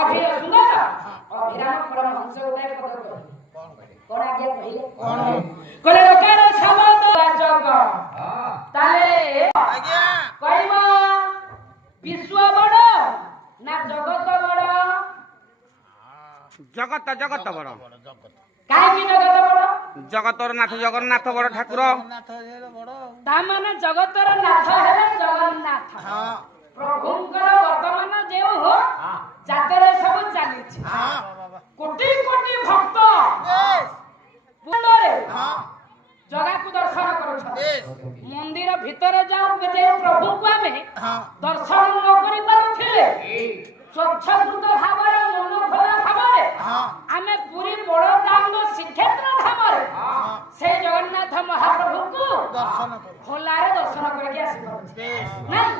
अभि सुंदर अभिराम परमहंस उदय पद कोन आज्ञा कहिले कोले लोकर शब्द वाचक ताले आज्ञा कहिबो विश्व बड़ ना जगत बड़ जगत बड़ काहे की जगत बड़ जगतर नाथ जगन्नाथ बड़ ठाकुर ता माने जगतर नाथ हेले जगन्नाथ प्रभुंकर वर्तमान जेउ हो जातरे सब चाली कोटि कोटि भक्त पुंडरे जगह को दर्शन करू मंदिर भीतर जाओ जे प्रभु को हमें दर्शन न करि पारथिले स्वच्छभूत भावरे मन खोला भावरे आमे पूरी बड़ दांड श्रीक्षेत्र धामरे से जगन्नाथ महाप्रभु को दर्शन खोलारे दर्शन करके आसी नहीं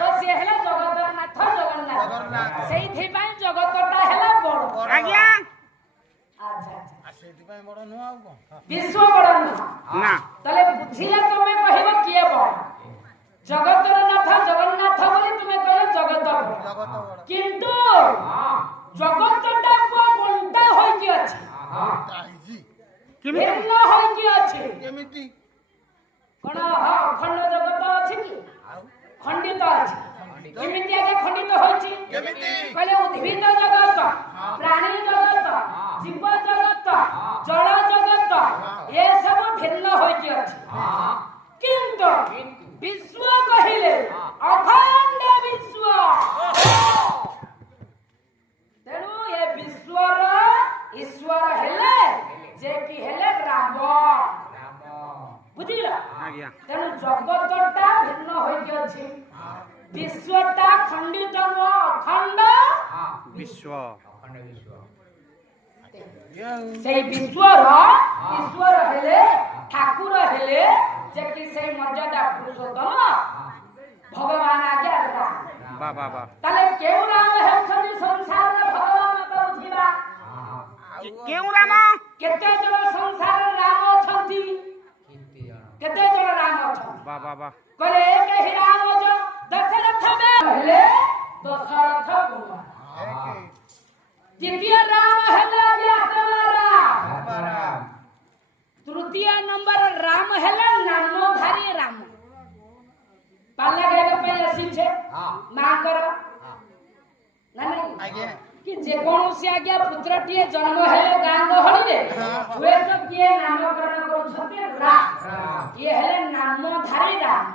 तो से हेला जगन्नाथ जगन्नाथ सेई थी पई जगतटा हेला बड़ आज्ञा अच्छा सेति पई बड़ नु आ को विश्व बड़ नु ना तले बुझिले तुमे कहिबो किए बड़ जगतर नाथ जगन्नाथ बोली तुमे कहले जगत बड़ किंतु जगतटा को बंटा होई कि अछि ताईजी भिन्न होई कि अछि केमिति कोन अखंड जगत अछि कि खंडित अछि केमिति आगे खंडित होइछि केमिति कहले उद्भिद जगत प्राणी जगत जीव जगत जल जगत ये सब भिन्न होई कि अछि किंतु विश्व कहिले अखंड विश्व तेनु ये विश्वर ईश्वर हेले जे कि हेले राम बुझिला आज्ञा तेनु जगतटा भिन्न होई कि अछि विश्वटा खंडित न अखंड विश्व सेई विश्वर ईश्वर हेले ठाकुर हेले जे कि सेई मर्यादा पुरुषोत्तम भगवान आज्ञा राम बा ताले केउ राम हेउछनि संसार रे भगवान तो बुझिबा केउ राम केते जण संसार राम अछंती केते जण राम अछंती बा कहले एक ही राम जो दशरथ में हेले दशरथ भगवान द्वितीय राम हेला राम तृतीय नंबर राम हेला नामधारी राम पाला गाय पे आसी छे मां कर ना नहीं आज्ञा कि जे कोनोसी आज्ञा पुत्रटिए जन्म हेले गां गहली रे हुए तो किए नामकरण करू छते राम ये हेले नामधारी राम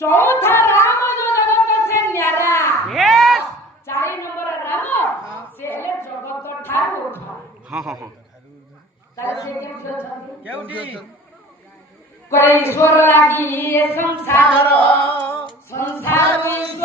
चौथा राम जो जगत से न्यारा यस 4 नंबर राम से हेले जगत ठाकुर हां ताले से केउठी केउटी करे ईश्वर लागी ये संसार संसार विश्व